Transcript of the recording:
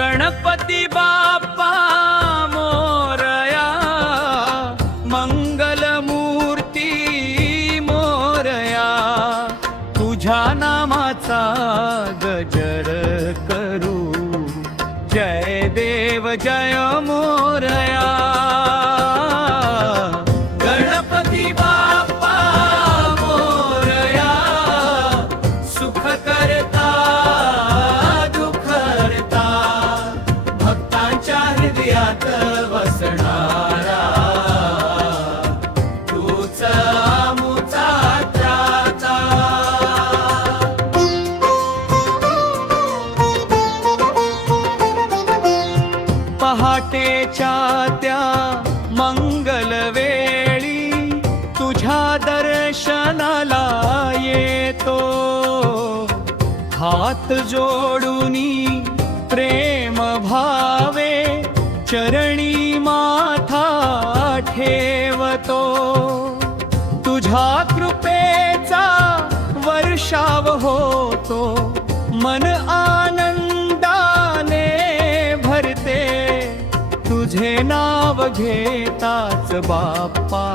गणपती बाप्पा मोरया, मंगलमूर्ती मोरया, तुझ्या नामाचा गजर करू, जय देव जय मोरया. गणपती बाप्पा मोरया, सुख करता दुःख हरता, भक्तांच्या हृदयात वसणारा, तूच आमुचा त्राता. पहाटेच्या त्या मंगल वेळी तुझ्या दर्शनाला येतो, हात जोडूनी प्रेम भावे चरणी माथा ठेवतो. तुझ्या कृपेचा वर्षाव होतो, मन आनंदाने भरते, तुझे नाव घेताच बाप्पा.